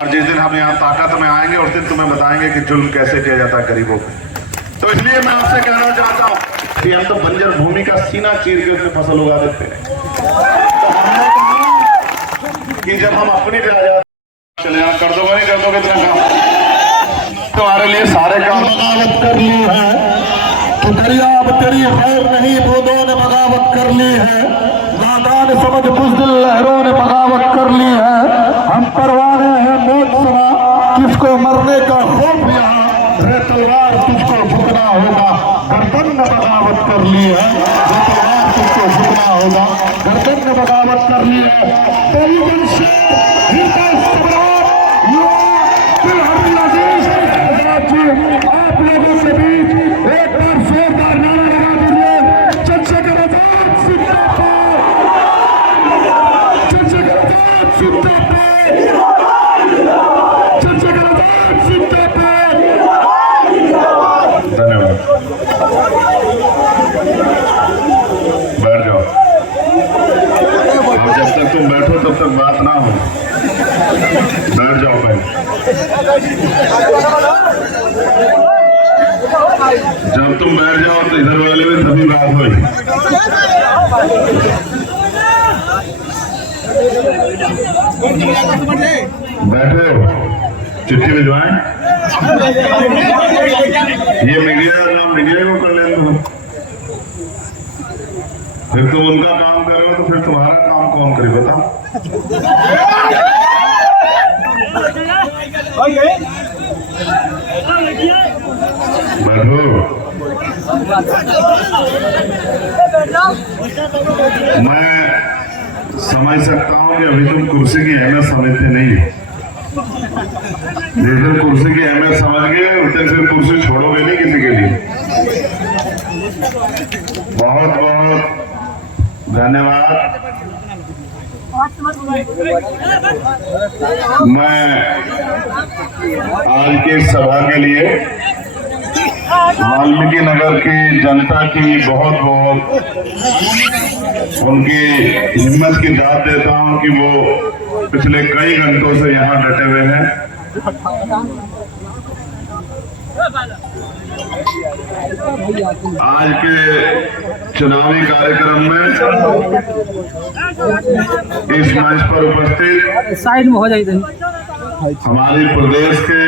और जिस दिन हम यहाँ ताकत में आएंगे उस दिन तुम्हें बताएंगे कि जुल्म कैसे किया जाता है गरीबों पे। तो इसलिए मैं आपसे कहना चाहता हूँ कि हम तो बंजर भूमि का सीना चीर के उसमें फसल उगा देते हैं, कि जब हम अपनी पे आ जाते चले यहाँ कर दोगे नहीं कर दोगे इतना काम तुम्हारे लिए सारे काम बगावत कर ली है तो दरियाब तेरी खैर नहीं, बूंदों ने बगावत कर ली है, नादान समझ बुज़दिल लहरों ने बगावत कर ली है। हम परवाने हैं मौत सुना, किसको मरने का खौफ यहाँ रे तलवार तुझको झुकना होगा, गर्दन ने बगावत कर ली है, रे तलवार तुझको झुकना होगा, गर्दन ने बगावत कर ली है। तेरी जनशेर हिंदा सम्राट युवा दिलहरी अजीज आप लोगों के बीच एक बार जोरदार नारा लगा दीजिए, चंद्रशेखर आजाद जिंदाबाद, चंद्रशेखर आजाद जिंदाबाद, चंद्रशेखर आजाद जिंदाबाद। धन्यवाद। बैठ जाओ। अब जब तक तुम बैठो तब तक बात ना हो, बैठ जाओ पहले। जब तुम बैठ जाओ तो इधर वाले में तभी बात होगी। बैठो, चिट्ठी भिजवाएं। ये मीडिया को कर लेते हो, फिर तुम उनका काम करो तो फिर तुम्हारा काम कौन करे बता। बैठो। मैं समझ सकता हूँ कि अभी तुम कुर्सी की अहमियत समझते नहीं, जिस दिन कुर्सी की अहमियत समझ गए उस दिन फिर कुर्सी छोड़ोगे नहीं किसी के लिए। बहुत बहुत धन्यवाद। मैं आज की सभा के लिए वाल्मीकि नगर की जनता की बहुत बहुत उनकी हिम्मत की दाद देता हूं कि वो पिछले कई घंटों से यहाँ डटे हुए हैं। आज के चुनावी कार्यक्रम में इस मंच पर उपस्थित साइड में हो जाए हमारे प्रदेश के,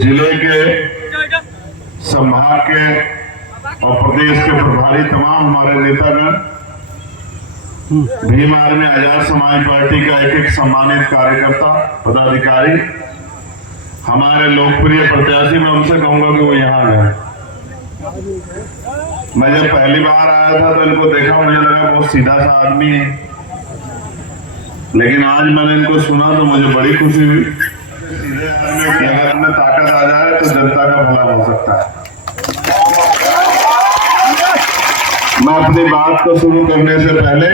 जिले के, संभाग के और प्रदेश के प्रभारी तमाम हमारे नेतागण, भीम आर्मी आजाद समाज पार्टी का एक एक सम्मानित कार्यकर्ता, पदाधिकारी, हमारे लोकप्रिय प्रत्याशी, मैं उनसे कहूंगा कि वो यहाँ गए। मैं जब पहली बार आया था तो इनको देखा, मुझे लगा बहुत सीधा सा आदमी है, लेकिन आज मैंने इनको सुना तो मुझे बड़ी खुशी हुई कि अगर हमें ताकत आ जाए तो जनता का भला हो सकता है। मैं अपनी बात को शुरू करने से पहले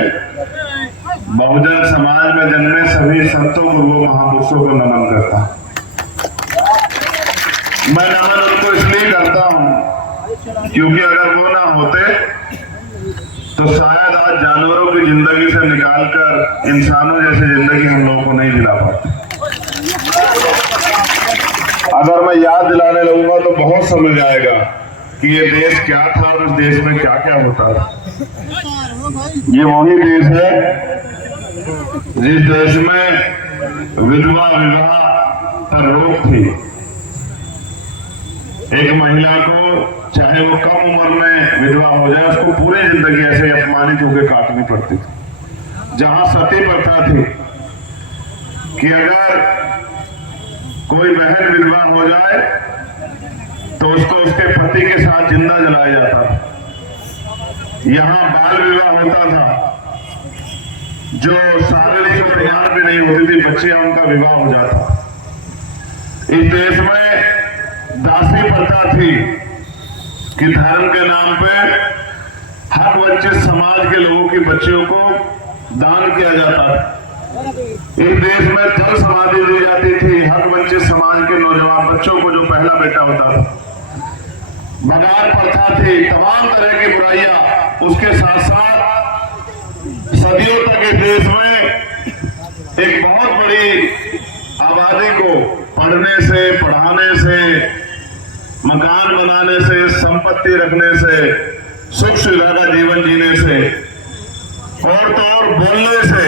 बहुजन समाज में जन्मे सभी संतों, गुरुओं, महापुरुषों को नमन करता हूं। मैं नमन उनको इसलिए करता हूं क्योंकि अगर वो ना होते तो शायद आज जानवरों की जिंदगी से निकालकर इंसानों जैसी जिंदगी हम लोगों को नहीं दिला पाते। अगर मैं याद दिलाने लगूंगा तो बहुत समझ आएगा कि ये देश क्या था और इस देश में क्या क्या होता था। ये वही देश है जिस देश में विधवा विवाह पर रोक थी। एक महिला को चाहे वो कम उम्र में विधवा हो जाए, उसको पूरी जिंदगी ऐसे अपमानित होकर काटनी पड़ती थी। जहां सती प्रथा थी कि अगर कोई बहन विधवा हो जाए तो उसको उसके पति के साथ जिंदा जलाया जाता था। यहाँ बाल विवाह होता था, जो शारीरिक से तैयार भी नहीं होती थी, बच्चियां उनका विवाह हो जाता। इस देश में दासी प्रथा थी कि धर्म के नाम पे हक वंचित समाज के लोगों की बच्चियों को दान किया जाता था। इस देश में जल समाधि दी जाती थी हक वंचित समाज के नौजवान बच्चों को, जो पहला बेटा होता था। बगार प्रथा थी, तमाम तरह की बुराइयां। उसके साथ साथ सदियों तक इस देश में एक बहुत बड़ी आबादी आबादी को पढ़ने से, पढ़ाने से, मकान बनाने से, संपत्ति रखने से, सुख सुविधा का जीवन जीने से और तो और बोलने से,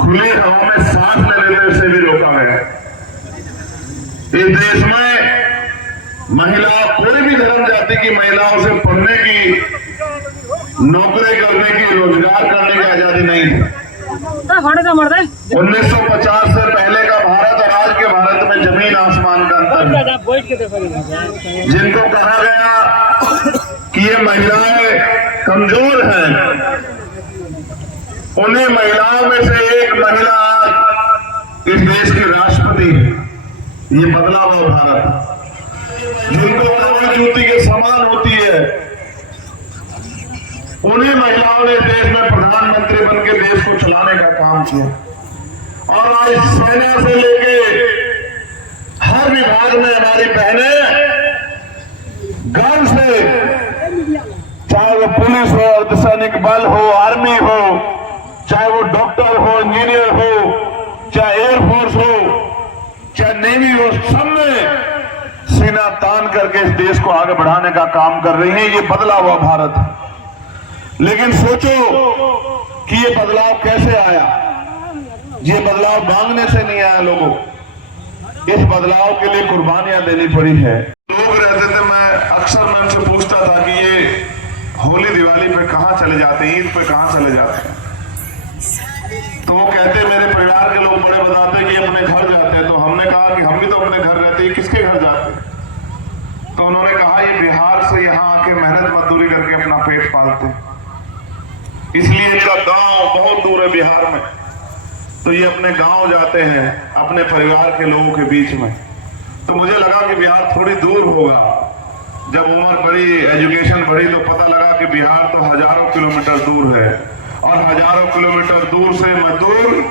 खुली हवा में सांस लेने से भी रोका गया। इस देश में महिला, कोई भी धर्म जाति की महिलाओं से पढ़ने की, नौकरी करने की, रोजगार करने की आजादी नहीं थी। 1950 से पहले का भारत और आज के भारत में जमीन आसमान का अंतर है। जिनको कहा गया कि ये महिलाएं कमजोर हैं, उन्हीं महिलाओं में से एक महिला आज इस देश की राष्ट्रपति है। ये बदला हुआ भारत, जिनको कमल ज्योति के समान होती है, उन्हीं महिलाओं ने देश में प्रधानमंत्री बन के देश को चलाने का काम किया। और आज सेना से लेके हर विभाग में हमारी बहनें गर्व से, चाहे वो पुलिस हो, अर्धसैनिक बल हो, आर्मी हो, चाहे वो डॉक्टर हो, इंजीनियर हो, चाहे एयरफोर्स हो, चाहे नेवी हो, सब में सीना तान करके इस देश को आगे बढ़ाने का काम कर रही है। ये बदला हुआ भारत है। लेकिन सोचो कि ये बदलाव कैसे आया। ये बदलाव मांगने से नहीं आया लोगों, इस बदलाव के लिए कुर्बानियां देनी पड़ी है। लोग रहते थे, मैं अक्सर उनसे पूछता था कि ये होली दिवाली पे कहां चले जाते हैं, ईद पे कहां चले जाते हैं। तो वो कहते, मेरे परिवार के लोग बड़े बताते कि अपने घर जाते हैं। तो हमने कहा कि हम भी तो अपने घर रहते हैं, किसके घर जाते हैं? तो उन्होंने कहा ये बिहार से यहाँ आके मेहनत मजदूरी करके अपना पेट पालते हैं, इसलिए इनका गांव बहुत दूर है बिहार में, तो ये अपने गांव जाते हैं अपने परिवार के लोगों के बीच में। तो मुझे लगा कि बिहार थोड़ी दूर होगा। जब उम्र बढ़ी, एजुकेशन बढ़ी, तो पता लगा कि बिहार तो हजारों किलोमीटर दूर है और हजारों किलोमीटर दूर से मजदूर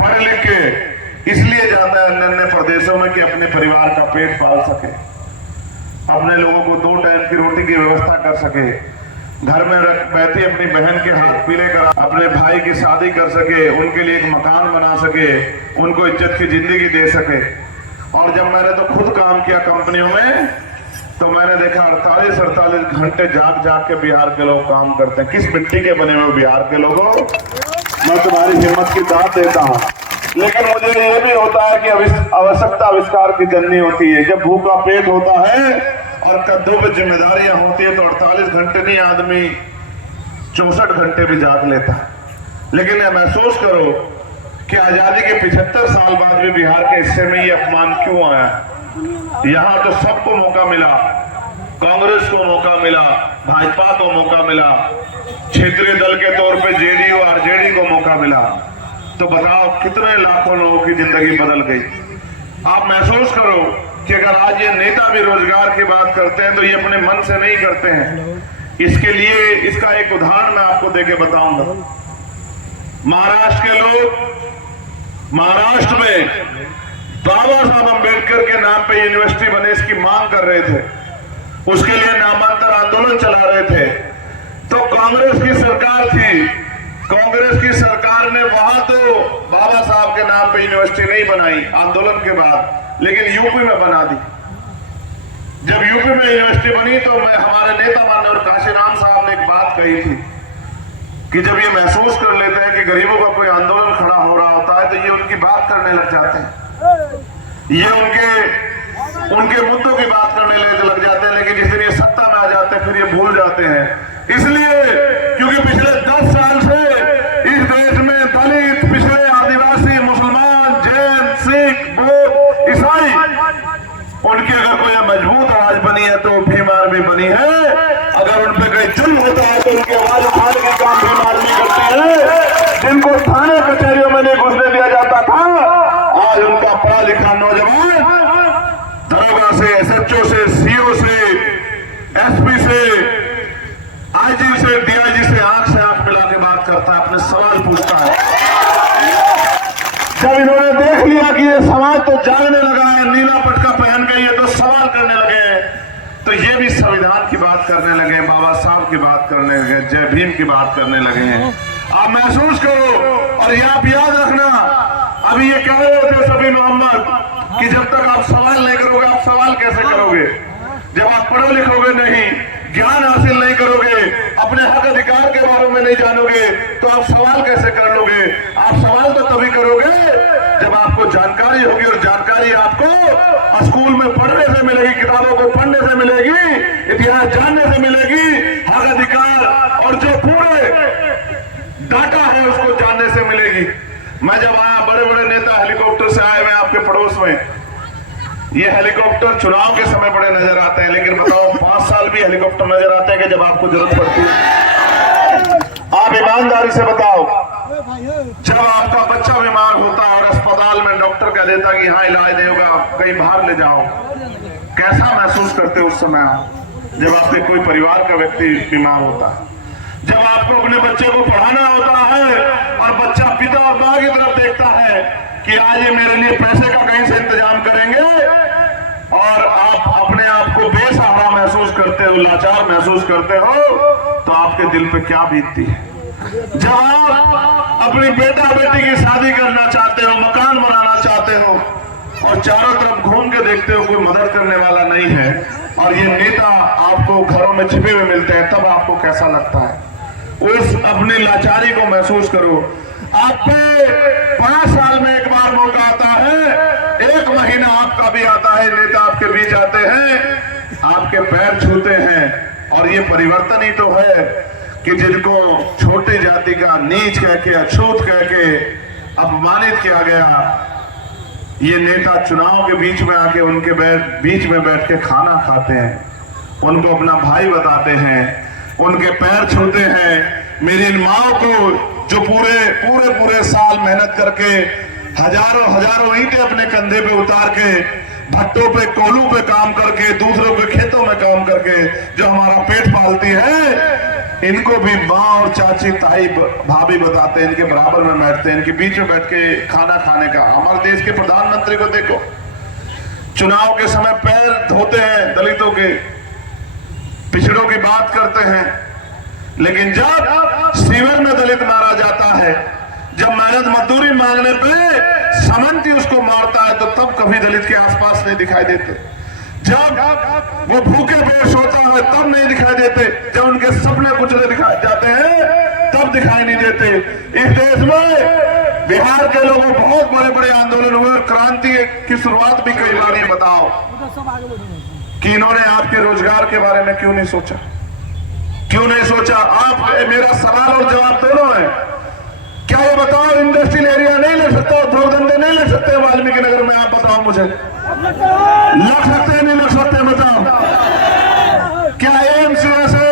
पढ़ लिख के इसलिए जाता है अन्य अन्य प्रदेशों में कि अपने परिवार का पेट पाल सके, अपने लोगों को 2 टाइम की रोटी की व्यवस्था कर सके, घर में बैठी अपनी बहन के हाथ पीले करा, अपने भाई की शादी कर सके, उनके लिए एक मकान बना सके, उनको इज्जत की जिंदगी दे सके। और जब मैंने तो खुद काम किया कंपनियों में, तो मैंने देखा 48-48 घंटे जाग जाग के बिहार के लोग काम करते हैं। किस मिट्टी के बने हुए बिहार के लोगों, मैं तुम्हारी हिम्मत की दाद देता हूँ। लेकिन मुझे ये भी होता है कि आवश्यकता आविष्कार की जननी होती है। जब भूखा पेट होता है और कद्दू पे जिम्मेदारियां होती है तो 48 घंटे नहीं, आदमी 64 घंटे भी जाग लेता है। लेकिन यह महसूस करो कि आजादी के 75 साल बाद भी बिहार के हिस्से में ये अपमान क्यों आया। यहाँ तो सबको मौका मिला, कांग्रेस को मौका मिला, भाजपा को मौका मिला, क्षेत्रीय दल के तौर पे जेडीयू और आरजेडी को मौका मिला। तो बताओ कितने लाखों लोगों की जिंदगी बदल गई। आप महसूस करो कि अगर आज ये नेता भी रोजगार की बात करते हैं तो ये अपने मन से नहीं करते हैं। इसके लिए इसका एक उदाहरण मैं आपको देके बताऊंगा। महाराष्ट्र के लोग महाराष्ट्र में बाबा साहब अम्बेडकर के नाम पे यूनिवर्सिटी बने, इसकी मांग कर रहे थे, उसके लिए नामांतर आंदोलन चला रहे थे। तो कांग्रेस की सरकार थी, कांग्रेस की सरकार ने वहां तो बाबा साहब के नाम पे यूनिवर्सिटी नहीं बनाई आंदोलन के बाद, लेकिन यूपी में बना दी। जब यूपी में यूनिवर्सिटी बनी तो हमारे नेता माननीय काशीराम साहब ने एक बात कही थी कि जब ये महसूस कर लेते हैं कि गरीबों का कोई आंदोलन खड़ा हो रहा होता है तो ये उनकी बात करने लग जाते हैं, ये उनके मुद्दों की बात करने लग जाते हैं। लेकिन जिस दिन ये सत्ता में आ जाते हैं फिर ये भूल जाते हैं। इसलिए क्योंकि पिछले 10 साल से इस देश में दलित, पिछड़े, आदिवासी, मुसलमान, जैन, सिख, बौद्ध, ईसाई, उनकी अगर कोई मजबूत आवाज बनी है तो भीम आर्मी बनी है। अगर उन पर कोई जुल्म होता है तो उनकी आवाज उठाने का काम भीम आर्मी करती है। जिनको थाने कचहरियों में नहीं घुसने दिया जाता था, आज उनका पढ़ा लिखा नौजवान दरोगा से, एसएचओ से, सीओ से, एसपी से, आईजी से, डीआईजी से आंख मिला के बात करता है, अपने सवाल पूछता है। जब इन्होंने देख लिया कि ये समाज तो जागने लगा है, नीला पटका पहन के ये तो सवाल करने लगे हैं, तो ये भी संविधान की बात करने लगे, बाबा साहब की बात करने लगे, जय भीम की बात करने लगे हैं। आप महसूस करो। और ये आप याद रखना, अभी ये कह रहे थे सभी मोहम्मद कि जब तक आप सवाल नहीं करोगे, आप सवाल कैसे करोगे? जब आप पढ़ो लिखोगे नहीं, ज्ञान हासिल नहीं करोगे, अपने हक अधिकार के बारे में नहीं जानोगे, तो आप सवाल कैसे कर लोगे? आप सवाल तो तभी करोगे जब आपको जानकारी होगी, और जानकारी आपको स्कूल में पढ़ने से मिलेगी, किताबों को पढ़ने से मिलेगी, इतिहास जानने से मिलेगी, हक अधिकार और जो पूरे डाटा है उसको जानने से मिलेगी। मैं जब आया, बड़े बड़े नेता हेलीकॉप्टर से आए हुए आपके पड़ोस में, ये हेलीकॉप्टर चुनाव के समय बड़े नजर आते हैं, लेकिन बताओ 5 साल भी हेलीकॉप्टर नजर आते हैं कि जब आपको जरूरत पड़ती है? आप ईमानदारी से बताओ, जब आपका बच्चा बीमार होता और अस्पताल में डॉक्टर कह देता कि हाँ इलाज नहीं होगा, कहीं बाहर ले जाओ, कैसा महसूस करते उस समय आप? जब आपके कोई परिवार का व्यक्ति बीमार होता है, जब आपको अपने बच्चे को पढ़ाना होता है और बच्चा पिता और मां की तरफ देखता है कि आज ये मेरे लिए पैसे का कहीं से इंतजाम करेंगे, और आप अपने आप को बेसहारा महसूस करते हो, लाचार महसूस करते हो, तो आपके दिल पे क्या बीतती है? जब आप अपनी बेटा बेटी की शादी करना चाहते हो, मकान बनाना चाहते हो, और चारों तरफ घूम के देखते हो कोई मदद करने वाला नहीं है, और ये नेता आपको घरों में छिपे हुए मिलते हैं, तब आपको कैसा लगता है? उस अपनी लाचारी को महसूस करो। आपको 5 साल में एक बार मौका आता है, 1 महीना आपका भी आता है, नेता आपके बीच आते हैं, आपके पैर छूते हैं, और ये परिवर्तन ही तो है कि जिनको छोटी जाति का नीच कह के, अछूत कह के अपमानित किया गया, ये नेता चुनाव के बीच में आके उनके बीच में बैठ के खाना खाते हैं, उनको अपना भाई बताते हैं, उनके पैर छूते हैं। मेरी इन माओ को जो पूरे साल मेहनत करके हजारों ईंटें अपने कंधे पे उतार के, भट्टों पे, कोलू पे काम करके, दूसरों के खेतों में काम करके जो हमारा पेट पालती है, इनको भी माँ और चाची, ताई, भाभी बताते हैं, इनके बराबर में बैठते हैं, इनके बीच में बैठ के खाना खाने का। हमारे देश के प्रधानमंत्री को देखो, चुनाव के समय पैर धोते हैं दलितों के, पिछड़ों की बात करते हैं, लेकिन जब शिविर में दलित मारा जाता है, जब मेहनत मजदूरी मांगने पे समंती उसको मारता है, तो तब कभी दलित के आसपास नहीं दिखाई देते। जब वो भूखे पेट सोता है तब नहीं दिखाई देते, जब उनके सपने कुचले दिखाई जाते हैं तब दिखाई नहीं देते। इस देश में बिहार के लोगों बहुत बड़े आंदोलन हुए, और क्रांति की शुरुआत भी कई बार। ये बताओ कि इन्होंने आपके रोजगार के बारे में क्यों नहीं सोचा? क्यों नहीं सोचा? आप, मेरा सवाल और जवाब दोनों है। क्या ये बताओ इंडस्ट्रियल एरिया नहीं ले सकते, उद्योग धंधे नहीं ले सकते वाल्मीकि नगर में? आप बताओ मुझे, लग सकते हैं नहीं लग सकते? बताओ, क्या एम्स जैसे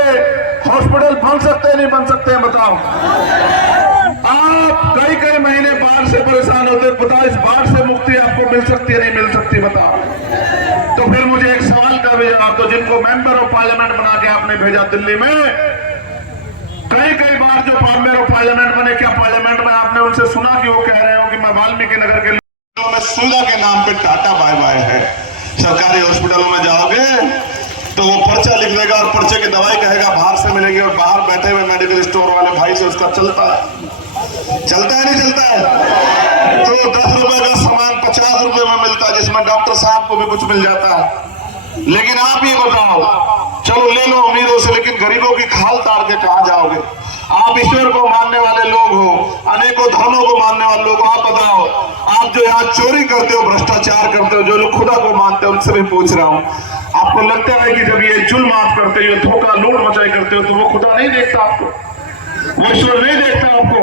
हॉस्पिटल बन सकते हैं नहीं बन सकते हैं? बताओ। आप कई महीने बाढ़ से परेशान होते, बताओ इस बाढ़ से मुक्ति आपको मिल सकती है नहीं मिल सकती? बताओ। तो फिर मुझे एक सवाल का भी जवाब दो, जिनको मेंबर ऑफ पार्लियामेंट बना के आपने भेजा दिल्ली में, कई बार जो मेंबर ऑफ पार्लियामेंट बने, क्या पार्लियामेंट में आपने उनसे सुना कि वो कह रहे हो कि मैं वाल्मीकि नगर के लोगों में सुविधा के नाम पे टाटा बाय बाय है? सरकारी हॉस्पिटलों में जाओगे तो वो पर्चा लिख देगा, और पर्चे की दवाई कहेगा बाहर से मिलेगी, और बाहर बैठे हुए मेडिकल स्टोर वाले भाई से उसका चलता है नहीं चलता है? तो 10 रुपए का सामान 50 रुपए में मिलता है, जिसमें डॉक्टर साहब को भी कुछ मिल जाता है। लेकिन आप ये बताओ, चलो ले लो अमीरों से, लेकिन गरीबों की खाल तार के कहां जाओगे? आप ईश्वर को मानने वाले लोग हो, अनेकों धर्मों को मानने वाले लोग, आप बताओ, आप जो यहाँ चोरी करते हो, भ्रष्टाचार करते हो, जो लोग खुदा को मानते हो, उनसे भी पूछ रहा हूँ, आपको लगता है कि जब ये जुल्म आप करते हो, धोखा लूट मचाई करते हो, तो वो खुदा नहीं देखता आपको? वो ईश्वर नहीं देखता आपको?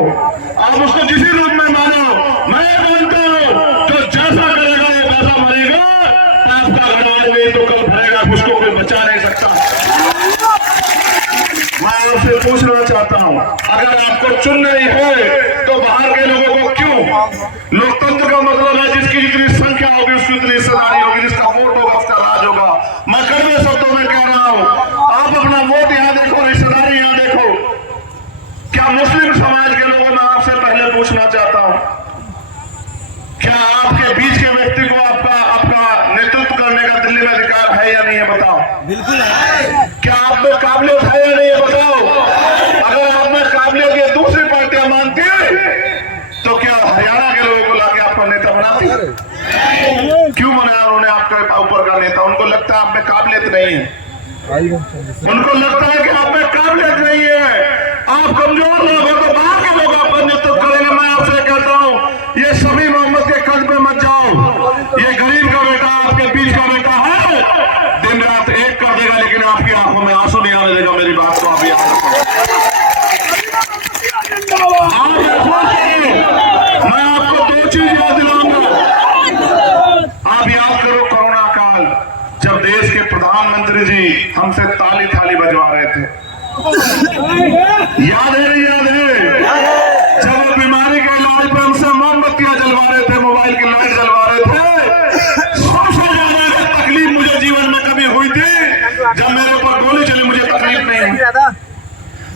आप उसको जिस रूप में मानो, मैं मानता हूँ जो जैसा करेगा वो वैसा मरेगा, पाप का घड़ा आज नहीं तो कल भरेगा, उसको कोई बचा नहीं सकता। मैं आपसे पूछना चाहता हूँ, अगर आपको चुन रही है तो बाहर के लोगों को क्यों? लोकतंत्र का मतलब है जिसकी जितनी संख्या होगी उसकी उतनी हिस्सेदारी होगी, जिसका वोट होगा उसका राज होगा। मैं कड़वे शब्दों में कह रहा हूँ, आप अपना वोट यहाँ देखो, हिस्सेदारी यहाँ देखो। क्या मुस्लिम समाज के लोगों में आपसे पहले पूछना चाहता हूँ, क्या आपके बीच के व्यक्ति को आपका नेतृत्व करने का दिल्ली में अधिकार है या नहीं है? बताओ। बिल्कुल है। क्या आप में काबिलियत है या नहीं है? बताओ। अगर आप में काबिलियत, ये दूसरी पार्टियां तो क्या हरियाणा के लोगों को लाके आपका नेता बनाती? क्यों बनाया उन्होंने आपके ऊपर का नेता? उनको लगता है आप में काबिलियत नहीं है, उनको लगता है कि आप में काबिलियत नहीं है, आप कमजोर लोग हो, तो बाहर के लोग आपका नेतृत्व करेंगे। मैं आपसे कहता हूं, ये सभी मोहम्मद के कर्ज पे मत जाओ। ये गरीब का बेटा, आपके बीच का बेटा है, दिन रात एक कर देगा, लेकिन आपकी आंखों में आंसू नहीं आने देगा। मेरी बात को आप याद रखो। मैं आपको दो चीज याद दिलाऊंगा। आप याद करो कोरोना काल, जब देश के प्रधानमंत्री जी हमसे ताली थाली बजवा रहे थे, याद है नहीं याद है? जब वो बीमारी के इलाज पर हमसे मोमबत्तियां जलवा रहे थे, मोबाइल की लाइट जलवा रहे थे। सबसे ज्यादा तकलीफ मुझे जीवन में कभी हुई थी जब मेरे ऊपर गोली चली, मुझे तकलीफ नहीं हुई।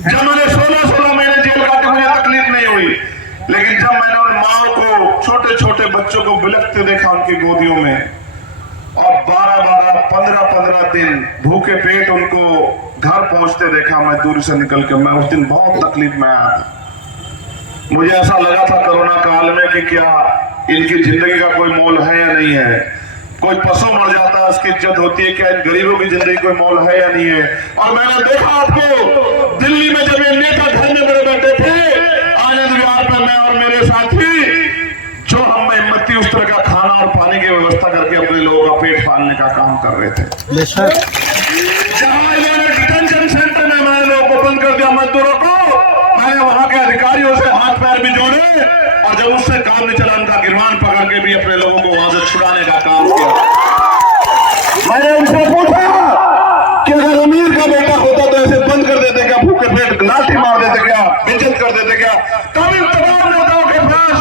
जब मैंने 16 महीने जेल काटे, मुझे तकलीफ नहीं हुई। लेकिन जब मैंने उन माओ को, छोटे छोटे बच्चों को बिलखते देखा उनकी गोदियों में, और 12-12, 15-15 दिन भूखे पेट उनको घर पहुंचते देखा मैं दूर से निकल के, मैं उस दिन बहुत तकलीफ में आया था। मुझे ऐसा लगा था कोरोना काल में कि क्या इनकी जिंदगी का कोई मोल है या नहीं है। कोई पशु मर जाता है उसकी इज्जत होती है, क्या इन गरीबों की जिंदगी कोई मोल है या नहीं है? और मैंने देखा आपको दिल्ली में जब ये नेता घर में मेरे बैठे थे, आनंद विहार पर मैं और मेरे साथी, जो हम में हिम्मती उस तरह का खाना और पानी की व्यवस्था करके अपने लोगों का पेट पालने का काम कर रहे थे। जहां इन्होंने डिटेंशन सेंटर में हमारे लोगों को बंद कर दिया, मजदूरों को, मैंने वहां के अधिकारियों से हाथ पैर भी जोड़े, और जब उससे काम नहीं चला, उनका गिरवान पकड़ के भी अपने लोगों को वहां से छुड़ाने का काम किया। मैंने उनसे पूछा कि अगर अमीर का बेटा होता तो ऐसे बंद कर देते क्या? भूखे पेट लाठी मार देते क्या? बेइज्जत कर देते क्या? तब इन तमाम नेताओं के पास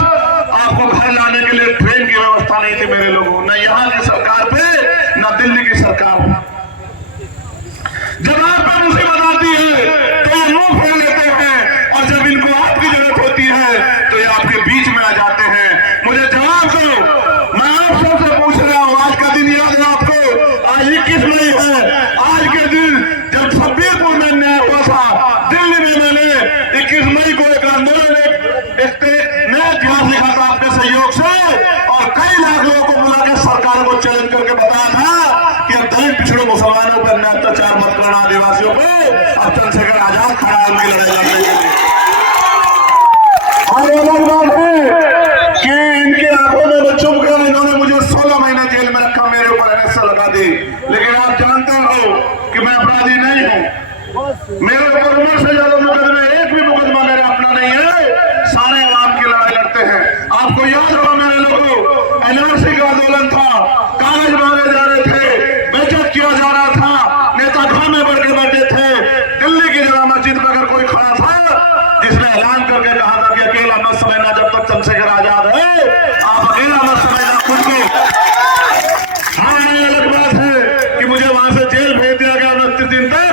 आपको घर लाने के लिए ट्रेन की व्यवस्था नहीं थी मेरे लोगों, न यहाँ की सरकार पे, न दिल्ली की सरकार पे। जब आप पे मुसीबत आती है तो ये मुंह खोल लेते हैं, और जब इनको आपकी जरूरत होती है तो ये आपके बीच में आ जाते हैं। मुझे जवाब दो, मैं आप सबसे पूछ रहा हूं, आज का दिन याद है आपको? आज 21 मई है। आज के दिन जब 26 में अन्याय हुआ था दिल्ली में, मैंने 21 मई को एक आंदोलन, एक नया इतिहास लिखा था आपके सहयोग से, और कई लाख लोगों को बुला के सरकार को चैलेंज करके बताया था कि अब दलित पिछड़े मुसलमानों पर अत्याचार मत करना, आदिवासियों पे। अब चंद्रशेखर आजाद खड़ा है उनकी लड़ाई लड़ने के लिए। और अलग बात है कि इनके आंखों में मैं चुप गया, इन्होंने मुझे 16 महीने जेल में रखा, मेरे ऊपर NSA लगा दी। लेकिन आप जानते हो कि मैं अपराधी नहीं हूं। मेरे ऊपर उम्र से ज्यादा मुकदमे, एक भी मुकदमा मेरा अपना नहीं है, सारे आवाम की लड़ाई लड़ते हैं। आपको याद होगा मेरे लोगों, NRC का आंदोलन था, कागज मांगे जा रहे थे, बेइज्जत किया जा रहा था, नेता घर में बढ़ के बैठे थे। दिल्ली की जगह मस्जिद में अगर कोई खड़ा था जिसने ऐलान करके कहा था कि अकेला मत समझना, जब तक चंद्रशेखर आजाद है आप अकेला मत समझना खुद को। हाँ, अलग बात है कि मुझे वहां से जेल भेज दिया गया 29 दिन तक,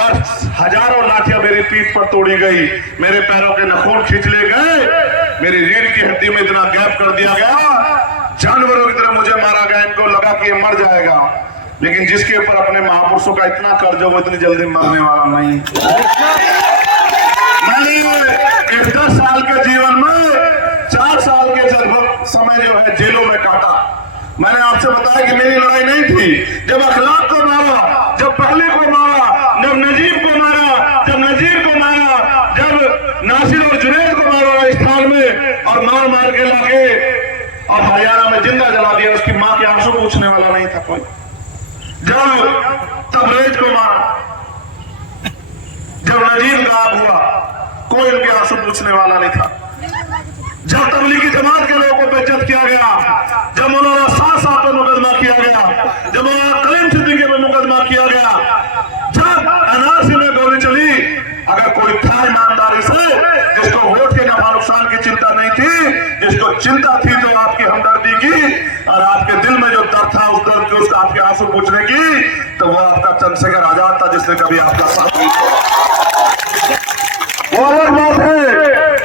और हजारों लाठियां मेरी पीठ पर तोड़ी गई, मेरे पैरों के नखून खींच लिए गए, मेरी रीढ़ की हड्डी में इतना गैप कर दिया गया, जानवरों की तरह मुझे मारा गया। इनको लगा कि ये मर जाएगा, लेकिन जिसके ऊपर अपने महापुरुषों का इतना कर्ज हो वो इतनी जल्दी मरने वाला नहीं। मैंने 10 साल के जीवन में 4 साल के लगभग समय जो है जेलों में काटा। मैंने आपसे बताया कि मेरी लड़ाई नहीं थी। जब अखलाक को मारा, जब पहले को मारा, जब नजीब को मारा, जब नजीर को मारा, जब नासिर और जुनैद को मारा राजस्थान में, और मार मार के लाके और हरियाणा में जिंदा जला दिया, उसकी मां के आंसू पूछने वाला नहीं था कोई। जब तबरेज को मारा, जब नजीर गायब हुआ, कोई उनके आंसू पूछने वाला नहीं था। जब तबलीगी जमात के लोगों को बेइज्जत किया गया, जब मौलाना साहब पर मुकदमा किया गया, जब मौलाना कलीम सिद्दीकी पर मुकदमा किया गया, जब NRC में गोली चली, अगर कोई था ईमानदारी से जिसको वोट के नफा नुकसान की चिंता नहीं थी, जिसको चिंता थी तो आपकी हमदर्दी की और आपके दिल में जो दर्द था उस दर्द के, उसका आपके आंसू पूछने की, तो वो आपका चंद्रशेखर आजाद था, जिसने कभी आपका साथ नहीं दिया। वो अलग बात है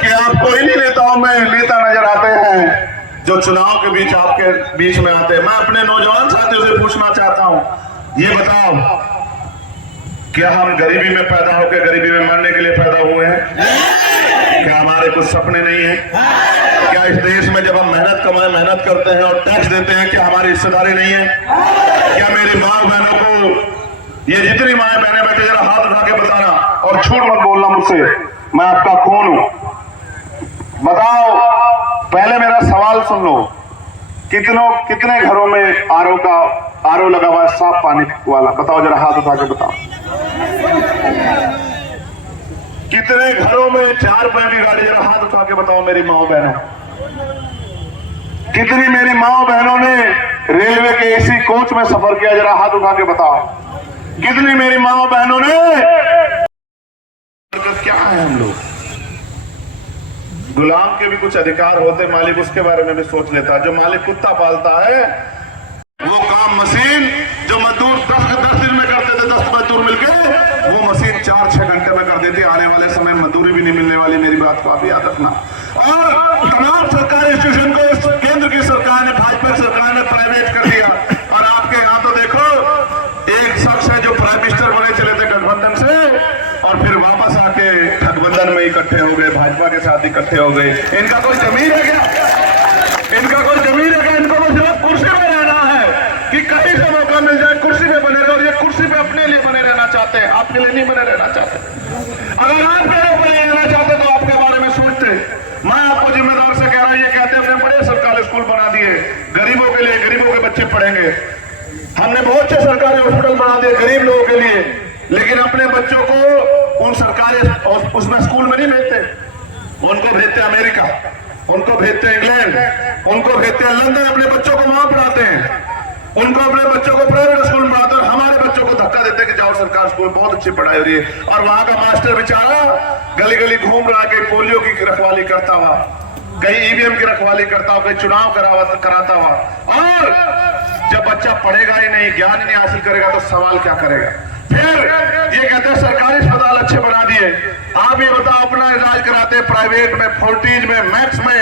कि आपको इन्हीं नेताओं में नेता नजर आते हैं जो चुनाव के बीच आपके बीच में आते हैं। मैं अपने नौजवान साथियों से पूछना चाहता हूं, ये बताओ, क्या हम गरीबी में पैदा होकर गरीबी में मरने के लिए पैदा हुए हैं? क्या हमारे हमारे कुछ सपने नहीं है? क्या इस देश में जब हम मेहनत कमाए, मेहनत करते हैं और टैक्स देते हैं, क्या हमारी हिस्सेदारी नहीं है? क्या मेरी माँ बहनों को, ये जितनी माए बहने बैठे, जरा हाथ उठा के बताना और झूठ मत बोलना मुझसे, मैं आपका खून हूं। बताओ, पहले मेरा सवाल सुन लो, कितने घरों में आरओ लगा हुआ है, साफ पानी वाला? बताओ जरा, हाथ उठा के बताओ। कितने घरों में 4 पैर की गाड़ी? जरा हाथ उठा के बताओ मेरी माओ बहनों। कितनी मेरी माओ बहनों ने रेलवे के एसी कोच में सफर किया? जरा हाथ उठा के बताओ। कितनी मेरी माओ बहनों ने, क्या है हम लोग? गुलाम के भी कुछ अधिकार होते, मालिक उसके बारे में भी सोच लेता। जो मालिक कुत्ता पालता है, वो काम मशीन जो मजदूर 10 दिन में करते थे, 10 मजदूर मिलके, वो मशीन 4-6 घंटे में कर देती। आने वाले समय मजदूरी भी नहीं मिलने वाली, मेरी बात को आप याद रखना। और तमाम सरकारी इंस्टीट्यूशन को केंद्र की सरकार ने, भाजपा सरकार ने प्राइवेट कर दिया। और आपके यहाँ तो देखो, एक शख्स है जो प्राइम मिनिस्टर बने चले थे गठबंधन से, और फिर वापस आके गठबंधन में इकट्ठे हो गए, भाजपा के साथ इकट्ठे हो गए। इनका कोई जमीन है क्या? इनका कोई जमीन है क्या? इनको तो सिर्फ कुर्सी में रहना है कि कहीं से मौका मिल जाए कुर्सी पे बने रहे। और ये कुर्सी पे अपने लिए बने रहना चाहते हैं, आपके लिए नहीं बने रहना चाहते। अगर आपके लिए बने रहना चाहते तो आपके बारे में सोचते। मैं आपको जिम्मेदार से कह रहा हूं, ये कहते हैं हमने बड़े सरकारी स्कूल बना दिए गरीबों के लिए, गरीबों के बच्चे पढ़ेंगे। हमने बहुत से सरकारी हॉस्पिटल बना दिए गरीब लोगों के लिए, लेकिन अपने बच्चों को उन सरकारी उसमें स्कूल में नहीं भेजते। उनको भेजते अमेरिका, उनको भेजते इंग्लैंड, उनको भेजते लंदन, अपने बच्चों को वहां पढ़ाते हैं। उनको अपने बच्चों को प्राइवेट स्कूल में पढ़ाते हैं। हमारे बच्चों को धक्का देते हैं कि जाओ सरकार स्कूल, बहुत अच्छी पढ़ाई हो रही है। और वहां का मास्टर बेचारा गली गली घूम रहा है, कहीं पोलियो की रखवाली करता हुआ, कहीं ईवीएम की रखवाली करता हुआ, कहीं चुनाव कराता हुआ। और जब बच्चा पढ़ेगा ही नहीं, ज्ञान ही नहीं हासिल करेगा, तो सवाल क्या करेगा? फिर ये कहते हैं सरकारी अस्पताल अच्छे बना दिए। आप ये बताओ, अपना इलाज कराते हैं प्राइवेट में, फोर्टीज में, मैक्स में,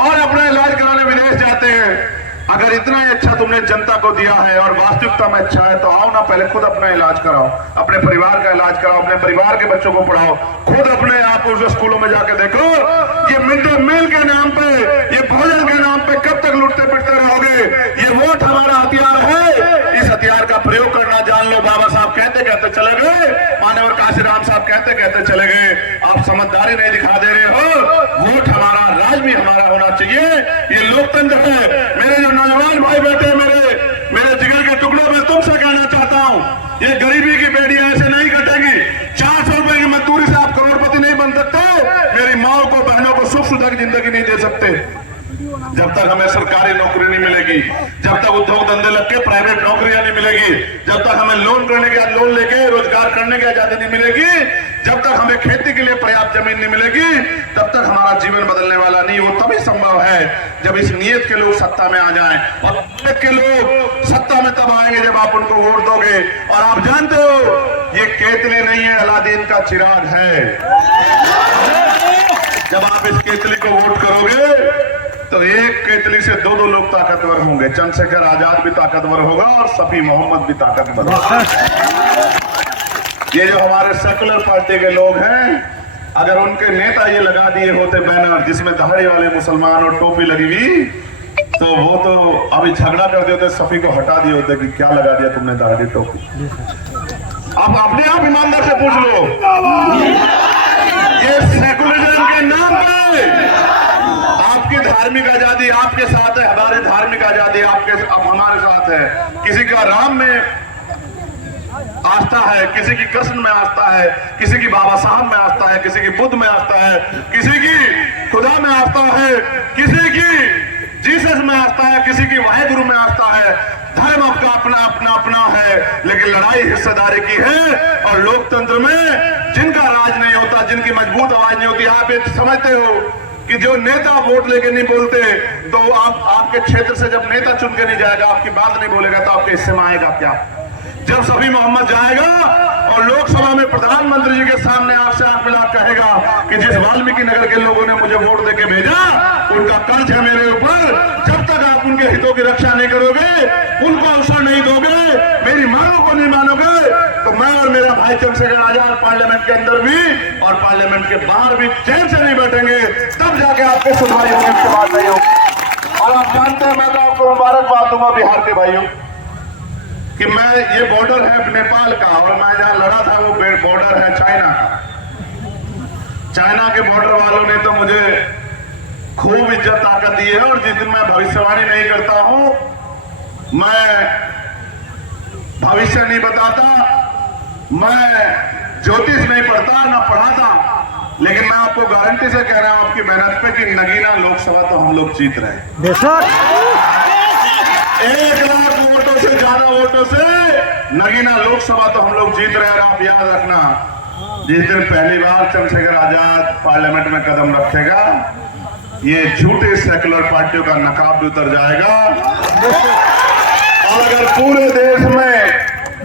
और अपना इलाज कराने विदेश जाते हैं। अगर इतना ही अच्छा तुमने जनता को दिया है और वास्तविकता में अच्छा है, तो आओ ना, पहले खुद अपना इलाज कराओ, अपने परिवार का इलाज कराओ, अपने परिवार के बच्चों को पढ़ाओ। खुद अपने आप उस स्कूलों में जाके देखो। ये मिड डे मील के नाम पे, ये भोजन के नाम पे कब तक लुटते पिटते रहोगे? ये वोट हमारा हथियार है, इस हथियार का प्रयोग करना जान लो। बाबा साहब कहते कहते चले गए, मानवर काशीराम साहब कहते कहते चले गए। आप समझदारी नहीं दिखा दे रहे हो। वोट हमारा, राज भी हमारा होना चाहिए। ये लोकतंत्र है। मेरे जो नौजवान भाई बैठे, मेरे जिगर के टुकड़ों में तुमसे कहना चाहता हूं, ये गरीबी की बेड़ियां ऐसे नहीं कटेगी। 400 रुपए की मजदूरी से आप करोड़पति नहीं बन सकते। मेरी माओ को, बहनों को सुख सुधा की जिंदगी नहीं दे सकते जब तक हमें सरकारी नौकरी नहीं मिलेगी, जब तक उद्योग धंधे लग के प्राइवेट नौकरियां नहीं मिलेगी, जब तक हमें लोन लेके रोजगार करने की आजादी नहीं मिलेगी, जब तक हमें खेती के लिए पर्याप्त जमीन नहीं मिलेगी, तब तक हमारा जीवन बदलने वाला नहीं। वो तभी संभव है जब इस नियत के लोग सत्ता में आ जाएं। और नियत के लोग सत्ता में तब आएंगे जब आप उनको वोट दोगे। और आप जानते हो, ये केतली नहीं है, अलादीन का चिराग है। जब आप इस केतली को वोट करोगे तो एक केतली से 2-2 लोग ताकतवर होंगे। चंद्रशेखर आजाद भी ताकतवर होगा और सफी मोहम्मद भी ताकतवर होगा। ये जो हमारे सेकुलर पार्टी के लोग हैं, अगर उनके नेता ये लगा दिए होते बैनर जिसमें दाढ़ी वाले मुसलमान और टोपी लगी हुई, तो वो तो अभी झगड़ा कर दिए होते, सफी को हटा दिए होते कि क्या लगा दिया तुमने दाढ़ी टोपी। अब अपने आप ईमानदार से पूछ लो, ये सेकुलरिज्म के नाम पे आपकी धार्मिक आजादी आपके साथ है, हमारी धार्मिक आजादी हमारे साथ है। किसी का राम में आस्था है, किसी की कृष्ण में आस्था है, किसी की बाबा साहब में आस्था है, किसी की बुद्ध में आस्था है, किसी की खुदा में आस्था है, किसी की जीसस में आस्था है, किसी की वाहेगुरु में आस्था है। धर्म आपका अपना है, लेकिन लड़ाई हिस्सेदारी की है। और लोकतंत्र में जिनका राज नहीं होता, जिनकी मजबूत आवाज नहीं होती, आप ये समझते हो कि जो नेता वोट लेके नहीं बोलते, तो आपके क्षेत्र से जब नेता चुन के नहीं जाएगा, आपकी बात नहीं बोलेगा, तो आपके हिस्से में आएगा क्या? जब सफी मोहम्मद जाएगा और लोकसभा में प्रधानमंत्री जी के सामने आपसे आंख मिला कहेगा कि जिस वाल्मीकि नगर के लोगों ने मुझे वोट देके भेजा, उनका कर्ज है मेरे ऊपर, जब तक आप उनके हितों की रक्षा नहीं करोगे, उनको अवसर नहीं दोगे, मेरी मांगों को नहीं मानोगे, तो मैं और मेरा भाई चंद्रशेखर आजाद पार्लियामेंट के अंदर भी और पार्लियामेंट के बाहर भी चैन से नहीं बैठेंगे, तब जाके आपके सुनवाई होने की बात नहीं होगी। और आप जानते हैं, मैं तो आपको मुबारकबाद दूंगा बिहार के भाइयों कि मैं, ये बॉर्डर है नेपाल का और मैं जहां लड़ा था वो बॉर्डर है चाइना का। चाइना के बॉर्डर वालों ने तो मुझे खूब इज्जत ताकत दी है, और जिस दिन मैं भविष्यवाणी नहीं करता हूं, मैं भविष्य नहीं बताता, मैं ज्योतिष नहीं पढ़ता ना पढ़ाता, लेकिन मैं आपको गारंटी से कह रहा हूं आपकी मेहनत पे कि नगीना लोकसभा तो हम लोग जीत रहे हैं। 1 लाख वोटों से ज्यादा वोटों से नगीना लोकसभा तो हम लोग जीत रहे हैं। आप याद रखना, जिस दिन पहली बार चंद्रशेखर आजाद पार्लियामेंट में कदम रखेगा, ये झूठे सेकुलर पार्टियों का नकाब भी उतर जाएगा। और अगर पूरे देश में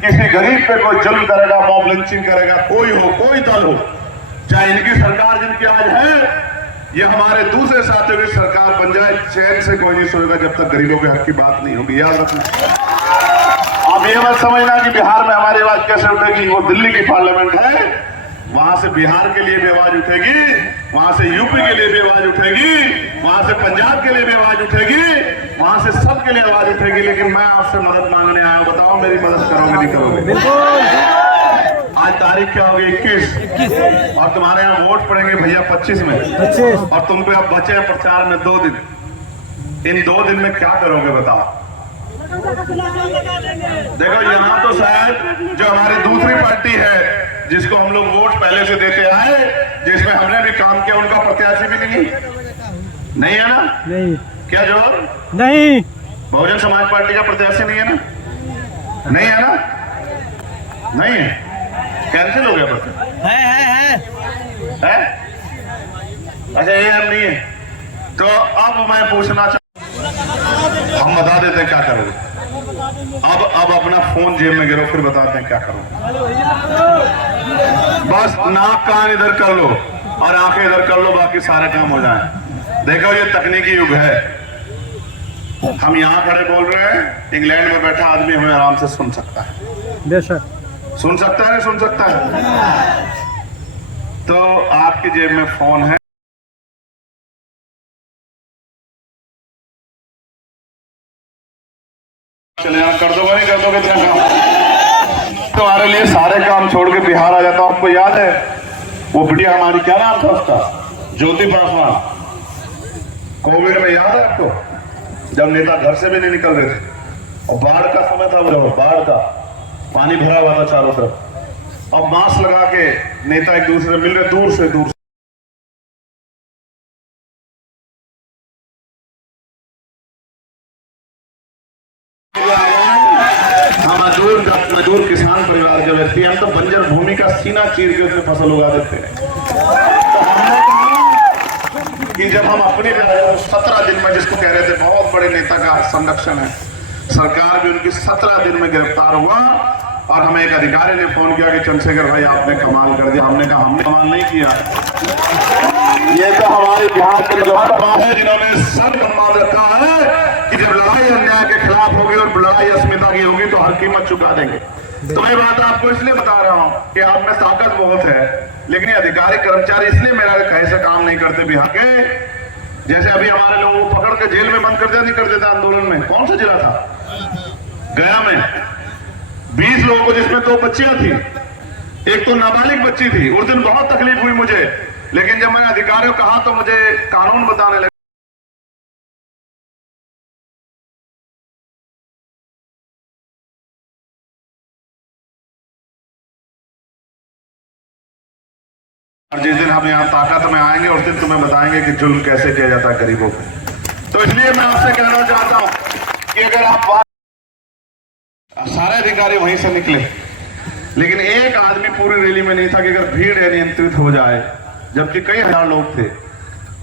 किसी गरीब पे कोई जुल्म करेगा, मॉब लिंचिंग करेगा, कोई हो, कोई दल हो, चाहे इनकी सरकार जिनकी आज है, ये हमारे दूसरे साथियों की सरकार बन जाए, चैन से कोई नहीं सोएगा जब तक गरीबों के हक की बात नहीं होगी। याद रखना। आप ये मत समझना कि बिहार में हमारी आवाज कैसे उठेगी, वो दिल्ली की पार्लियामेंट है, वहां से बिहार के लिए भी आवाज उठेगी, वहां से यूपी के लिए भी आवाज उठेगी, वहां से पंजाब के लिए भी आवाज उठेगी, वहां से सबके लिए आवाज उठेगी। लेकिन मैं आपसे मदद मांगने आया हूं, बताओ मेरी मदद करोगे नहीं करोगे? आज तारीख क्या होगी? 21 और तुम्हारे यहाँ वोट पड़ेंगे भैया 25 में, और तुम पे अब बचे हैं प्रचार में 2 दिन। इन 2 दिन में क्या करोगे बताओ? देखो यहाँ तो शायद जो हमारी दूसरी पार्टी है, जिसको हम लोग वोट पहले से देते आए, जिसमें हमने भी काम किया, उनका प्रत्याशी भी नहीं है ना? नहीं। क्या जवाब? नहीं। बहुजन समाज पार्टी का प्रत्याशी नहीं है ना? नहीं है ना? नहीं है, कैंसिल हो गया प्रत्याशी? है? अच्छा, ये हम नहीं है। तो अब मैं पूछना हम बता देते हैं क्या करोगे। अब अपना फोन जेब में गिरो, फिर बताते हैं क्या करोगे। बस नाक कान इधर कर लो और आंखें इधर कर लो, बाकी सारे काम हो जाए। देखो ये तकनीकी युग है, हम यहाँ खड़े बोल रहे हैं, इंग्लैंड में बैठा आदमी हमें आराम से सुन सकता है। सुन सकता है, नहीं सुन सकता है? तो आपकी जेब में फोन है, चले यहाँ कर दोगे नहीं कर दोगे इतना काम? तुम्हारे लिए सारे काम छोड़ के बिहार आ जाता हूं। आपको याद है वो बिटिया हमारी, क्या नाम था उसका, ज्योति पासवान, कोविड में, याद है आपको? जब नेता घर से भी नहीं निकल रहे थे और बाढ़ का समय था, वो बाढ़ का पानी भरा हुआ था चारों तरफ, और मास्क लगा के नेता एक दूसरे से मिल रहे, दूर से दूर। मजदूर किसान परिवार के व्यक्ति, हम तो बंजर भूमि का सीना चीर के उसमें फसल उगा देते हैं। तो हमने कहा कि जब हम अपने 17 दिन में, जिसको कह रहे थे बहुत बड़े नेता का संरक्षण है, सरकार भी उनकी 17 दिन में गिरफ्तार हुआ, और हमें एक अधिकारी ने फोन किया कि चंद्रशेखर भाई आपने कमाल कर दिया। हमने कहा हमने कमाल नहीं किया, ये तो हमारे बिहार के लोग हैं जिन्होंने सर बनवा रखा है कि जब लड़ाई अन्याय के खिलाफ होगी और लड़ाई अस्मिता की होगी तो हर कीमत चुका देंगे। तो मैं बात आपको इसलिए बता रहा हूं कि आप में ताकत बहुत है, लेकिन ये अधिकारी कर्मचारी इसलिए मेरा कहे से काम नहीं करते बिहार के। जैसे अभी हमारे लोगों को पकड़ के जेल में बंद कर दिया, नहीं कर देता आंदोलन में, कौन सा जिला था? गया में 20 लोगों को, जिसमें 2 बच्चियां थी, एक तो नाबालिग बच्ची थी। उस दिन बहुत तकलीफ हुई मुझे, लेकिन जब मैंने अधिकारियों कहा तो मुझे कानून बताने लगे। और जिस दिन हम यहाँ ताकत में आएंगे उस दिन तुम्हें बताएंगे कि जुल्म कैसे किया जाता है गरीबों पे। तो इसलिए मैं आपसे कहना चाहता हूं कि अगर आप सारे अधिकारी वहीं से निकले, लेकिन एक आदमी पूरी रैली में नहीं था कि अगर भीड़ नियंत्रित हो जाए, जबकि कई हजार लोग थे,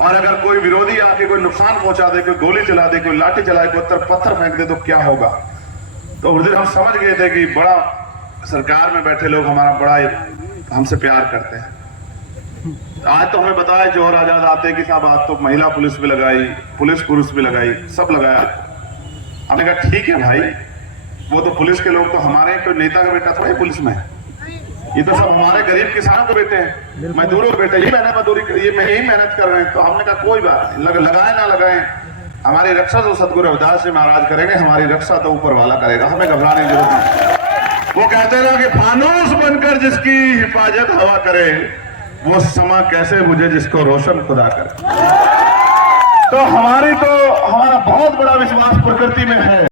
और अगर कोई विरोधी आके कोई नुकसान पहुंचा दे, कोई गोली चला दे, कोई लाठी चलाए, कोई पत्थर फेंक दे, तो क्या होगा। तो उस दिन हम समझ गए थे कि बड़ा सरकार में बैठे लोग हमारा बड़ा हमसे प्यार करते हैं। आज तो हमें बताया जोहर आजाद आते कि साहब आज तो महिला पुलिस भी लगाई, पुलिस भी लगाई, सब लगाया, हमने कहा ठीक है भाई, वो तो पुलिस के लोग तो हमारे कोई नेता का बेटा थोड़ा ही पुलिस में है, ये तो सब हमारे गरीब किसानों के बेटे हैं, मजदूरों के बेटे, ये यही मेहनत कर रहे हैं। तो हमने कहा कोई बात नहीं, लगाए ना लगाए, हमारी रक्षा तो सतगुरु रविदास जी महाराज करेंगे, हमारी रक्षा तो ऊपर वाला करेगा, हमें घबराने की जरूरत नहीं। वो कहते ना कि फानूस बनकर जिसकी हिफाजत हवा करे, वो समा कैसे बुझे जिसको रोशन खुदा करे। तो हमारा बहुत बड़ा विश्वास प्रकृति में है